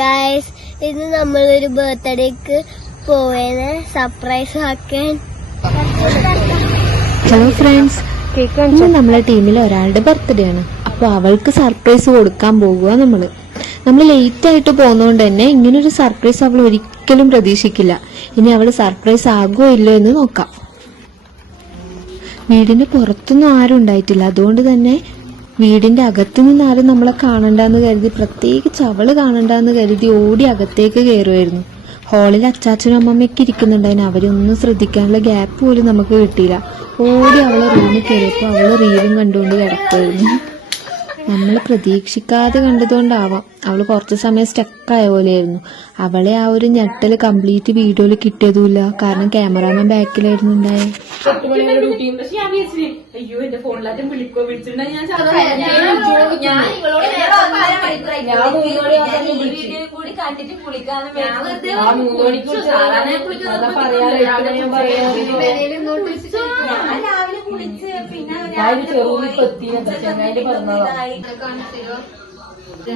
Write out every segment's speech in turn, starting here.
Guys, ഇന്ന് നമ്മളൊരു ബർത്ത്ഡേക്ക് പോവേനെ സർപ്രൈസ് ആക്കാൻ. ഹലോ ഫ്രണ്ട്സ്, ഇന്ന് നമ്മളെ ടീമിൽ ഒരാളുടെ ബർത്ത്ഡേ ആണ്. അപ്പൊ അവൾക്ക് സർപ്രൈസ് കൊടുക്കാൻ പോകുക. നമ്മൾ ലേറ്റ് ആയിട്ട് പോകുന്നതുകൊണ്ട് തന്നെ ഇങ്ങനൊരു സർപ്രൈസ് അവൾ ഒരിക്കലും പ്രതീക്ഷിക്കില്ല. ഇനി അവള് സർപ്രൈസ് ആകുമോ ഇല്ലോ എന്ന് നോക്കാം. വീടിന്റെ പുറത്തൊന്നും ആരും ഉണ്ടായിട്ടില്ല. അതുകൊണ്ട് തന്നെ വീടിന്റെ അകത്തു നിന്ന് ആരും നമ്മളെ കാണണ്ടെന്ന് കരുതി, പ്രത്യേകിച്ച് അവള് കാണണ്ടെന്ന് കരുതി ഓടി അകത്തേക്ക് കയറുമായിരുന്നു. ഹാളിൽ അച്ചാച്ചനും അമ്മമ്മയൊക്കെ ഇരിക്കുന്നുണ്ടായിരുന്നു. അവരൊന്നും ശ്രദ്ധിക്കാനുള്ള ഗ്യാപ്പ് പോലും നമുക്ക് കിട്ടിയില്ല. ഓടി അവളെ റൂമിൽ കയറിയപ്പോൾ അവള് റീലും കണ്ടുകൊണ്ട് കിടക്കുമായിരുന്നു. നമ്മൾ പ്രതീക്ഷിക്കാതെ കണ്ടതുകൊണ്ടാവാം അവള് കുറച്ച് സമയം സ്റ്റക്കായ പോലെയായിരുന്നു. അവളെ ആ ഒരു ഞെട്ടല് കംപ്ലീറ്റ് വീഡിയോയിൽ കിട്ടിയതുമില്ല. കാരണം ക്യാമറാമാൻ ബാക്കിലായിരുന്നു ഉണ്ടായത്.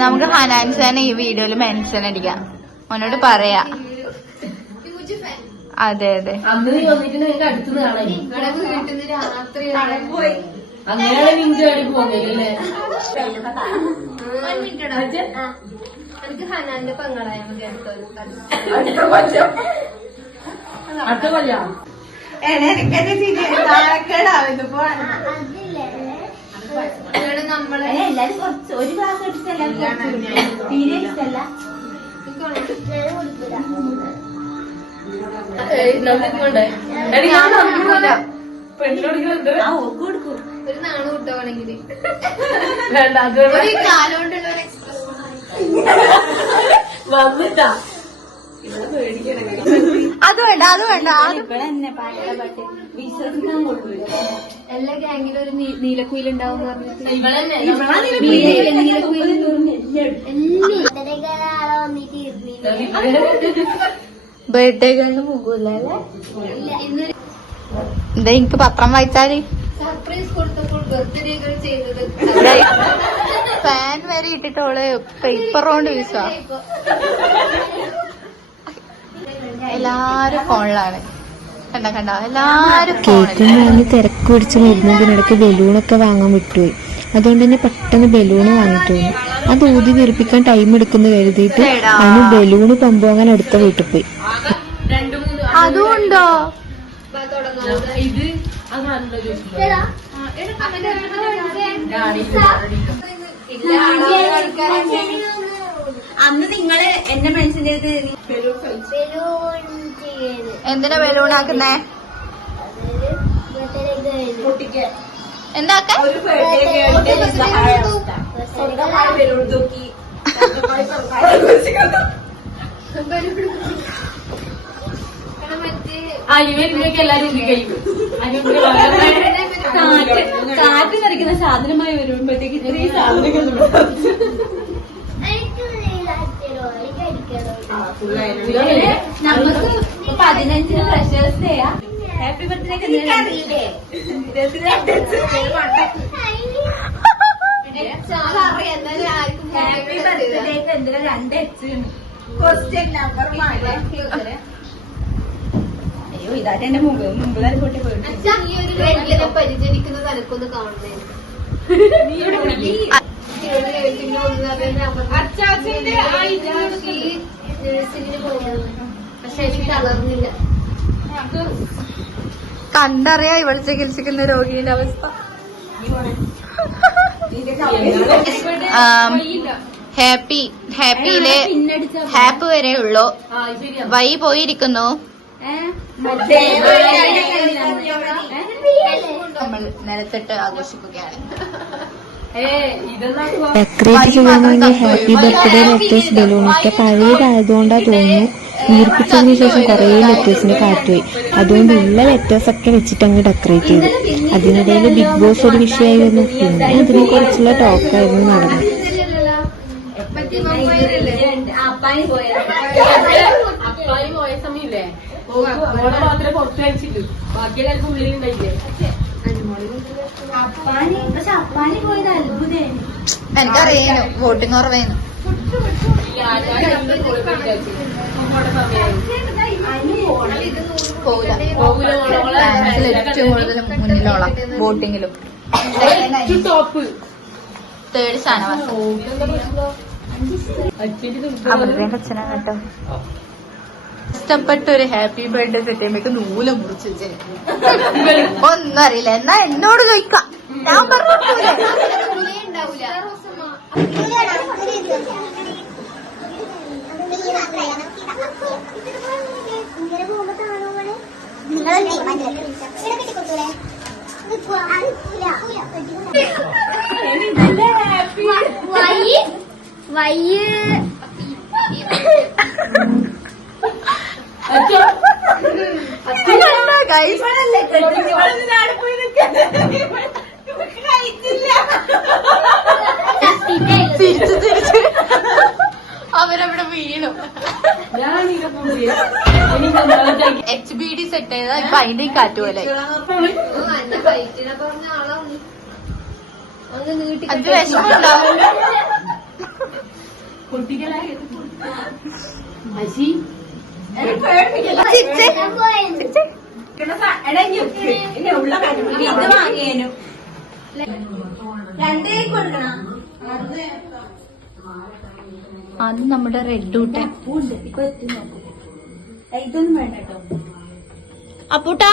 നമുക്ക് ഹനാൻസാനെ ഈ വീഡിയോയില് മെൻഷൻ അടിക്കാം. അവനോട് പറയാ. അതെ അതെ, ഹനാന്റെ പങ്കളായ മതി. നമ്മള് എല്ലാരും കുറച്ച് ഒരു ഗ്ലാസ് എടുത്തല്ല തീരെ ഇഷ്ടല്ല. ഒരു നാണ് കിട്ടുവാണെങ്കിൽ കാലോണ്ടുള്ള വന്നിട്ടാ. അത് വേണ്ട, അത് വേണ്ട. എല്ലാ ഗ്യാങ്ങിലും ഒരു നീലക്കുയിലുണ്ടാവും പറഞ്ഞിട്ട് ബർത്ത്ഡേകളിന് പോകൂലേ? എന്താ എനിക്ക് പത്രം വായിച്ചാല് സർപ്രൈസ് കൊടുത്തപ്പോൾ ബർത്ത്ഡേകൾ ചെയ്തത് ഫാൻ വരെ ഇട്ടിട്ടോള് പേപ്പർ കൊണ്ട് വീശുക. എല്ലാരും ഫോണിലാണ്. കണ്ട എല്ലാരും കേക്കും വാങ്ങി തിരക്ക് പിടിച്ച് വരുന്നതിനിടയ്ക്ക് ബലൂണൊക്കെ വാങ്ങാൻ വിട്ടുപോയി. അതുകൊണ്ട് തന്നെ പെട്ടെന്ന് ബലൂണ് വാങ്ങിട്ട് വന്നു. അത് ഊതി വീർപ്പിക്കാൻ ടൈം എടുക്കുന്ന കരുതിയിട്ട് അതിന് ബലൂണ് പമ്പ് വാങ്ങാൻ അടുത്ത വീട്ടിൽ പോയി. അതുകൊണ്ടോ? അന്ന് നിങ്ങള് എന്നെ മെൻഷൻ ചെയ്ത് എന്തിനാ ബലൂണാക്കുന്നേ? എന്താക്കാൻ? കാറ്റ് നിറയ്ക്കുന്ന സാധനമായി വരുമ്പോഴത്തേക്ക് ഇത്രയും സാധനങ്ങൾ നമുക്ക് 15 ഫ്രഷേഴ്സ് ഡേയാ. Happy birthday. ഹാപ്പി ബർത്ത്ഡേക്ക് എന്തിനാ 2 H? Question number. അയ്യോ, ഇതായിട്ട് എന്റെ മുമ്പ് തന്നെ പൊട്ടി പോയിട്ട്. ഈ ഒരു വീട്ടിലെ പരിചരിക്കുന്ന തലക്കൊന്ന് കാണുന്നേ. പക്ഷെ എനിക്ക് തളർന്നില്ല. കണ്ടറിയാ ഇവിടെ ചികിത്സിക്കുന്ന രോഗിയുടെ അവസ്ഥ. ഹാപ്പിയിലെ ഹാപ്പ് വരെ ഉള്ളു. വൈ പോയിരിക്കുന്നു. നമ്മൾ നിലത്തിട്ട് ആഘോഷിക്കുകയാണ്. ഡെക്കറേറ്റ് ചെയ്യാൻ വേണ്ടി ഹാപ്പി ബർത്ത്ഡേ ലെറ്റേഴ്സ് ബലൂണൊക്കെ പഴയതായതുകൊണ്ടാ തോന്നുന്നു വീർപ്പിച്ചതിന് ശേഷം കുറെ ലെറ്റേഴ്സിന് കാറ്റുപോയി. അതുകൊണ്ട് ഉള്ള ലെറ്റേഴ്സ് ഒക്കെ വെച്ചിട്ട് അങ്ങ് ഡെക്കറേറ്റ് ചെയ്തു. അതിനിടയിൽ ബിഗ് ബോസ് ഒരു വിഷയമായിരുന്നു. പിന്നെ അതിനെ കുറിച്ചുള്ള ടോക്കായിരുന്നു നടന്നത്. എനിക്കറിയാനു വോട്ടിങ് കുറവേനു. ഏറ്റവും കൂടുതൽ മുന്നിലോളാം ബോട്ടിങ്ങിലും. തേർഡ് സ്ഥാനവാസം അവരുടെ അച്ഛനാ കേട്ടോ. ഇഷ്ടപ്പെട്ട ഒരു ഹാപ്പി ബർത്ത്ഡേ സെറ്റ് ചെയ്യുമ്പോ നൂല മുറിച്ച് വെച്ചേ ഒന്നും അറിയില്ല. എന്നാ എന്നോട് ചോദിക്കാം, ഞാൻ പറഞ്ഞിട്ടില്ലേ. തിരിച്ചു തിരിച്ച് അവരവിടെ വീണു. HBD സെറ്റ് ചെയ്താ ഇപ്പൊ അതിന്റെ കാറ്റ് പോലെ. അത് വിഷമുണ്ടാവും. അത് നമ്മുടെ റെഡ് ഊട്ടൻ. ഇതൊന്നും വേണ്ട കേട്ടോ. അപ്പൂട്ടാ,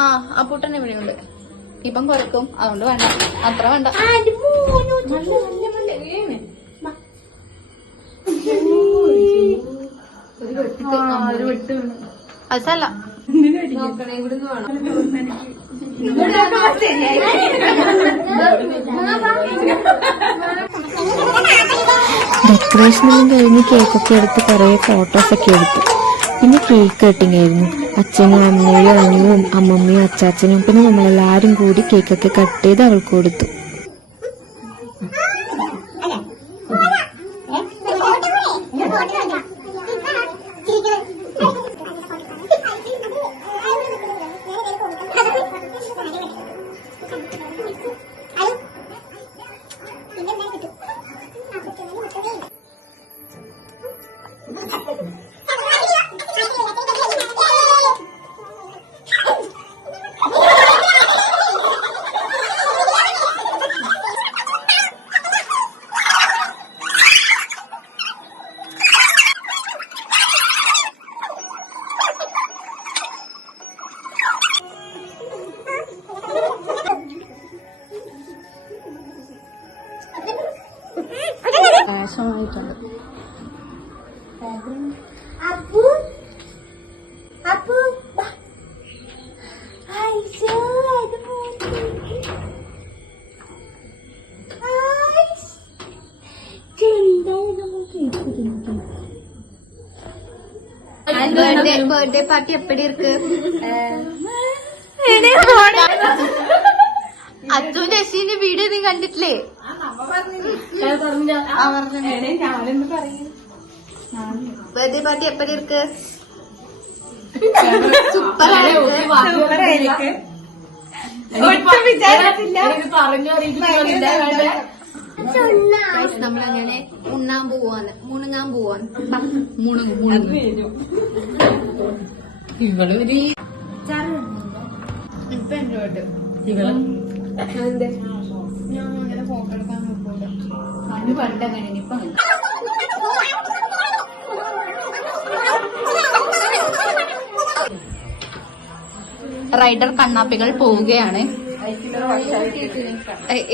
ആ അപ്പൂട്ടൻ ഇവിടെയുണ്ട്. ഇപ്പം കുറക്കും, അതുകൊണ്ട് വേണ്ട, അത്ര വേണ്ട. അതല്ല ഡെക്കറേഷനെല്ലാം കഴിഞ്ഞ് കേക്കൊക്കെ എടുത്ത് കുറെ ഫോട്ടോസൊക്കെ എടുത്തു. പിന്നെ കേക്ക് കട്ടിങ് ആയിരുന്നു. അച്ഛനും അമ്മയും അനിയും അമ്മമ്മയും അച്ചാച്ചനും പിന്നെ നമ്മളെല്ലാരും കൂടി കേക്കൊക്കെ കട്ട് ചെയ്ത് അവൾക്ക് കൊടുത്തു. പായസമായിട്ടുണ്ട്. ബർത്ത്ഡേ പാർട്ടി എപ്പടി ഇருக்கு? അച്ഛൻ രശീന്റെ വീഡിയോ നീ കണ്ടിട്ടില്ലേ? ബർത്ത്ഡേ പാർട്ടി എപ്പടി ഇருக்கு? നമ്മളങ്ങനെ ഉണ്ണാൻ പോവാന്ന്, മുണുങ്ങാൻ പോവാന്ന്. ഇവളൊരു ഇപ്പൊ എന്നോട്ട് ഞാൻ അങ്ങനെ ഫോക്കെടുക്കാൻ നോക്കൂല. അത് പണ്ടങ്ങനെ, ഇപ്പൊ റൈഡർ കണ്ണാപ്പികൾ പോവുകയാണ്.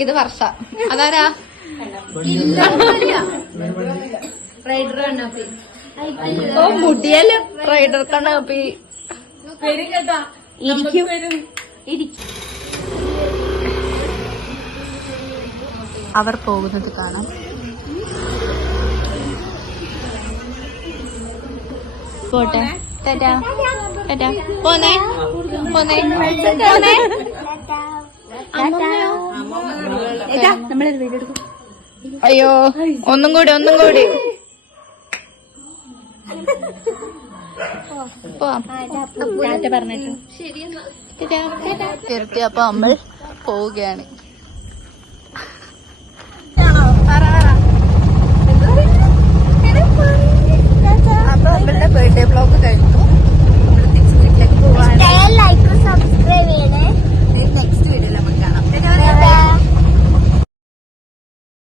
ഇത് വർഷ. അതാരാ? റൈഡർ കണ്ണാപ്പി. ഓ മുടിയല്ലോ റൈഡർ കണ്ണാപ്പി. ഇരിക്കും. അവർ പോകുന്നത് കാണാം. പോട്ടെ, ടാറ്റാ ടാറ്റാ. പോന്നേ പോന്നേ പോന്നേ. നമ്മളൊരു വീഡിയോ എടുക്കും. അയ്യോ, ഒന്നും കൂടി പറഞ്ഞിട്ടു. അപ്പൊ നമ്മൾ പോവുകയാണ്.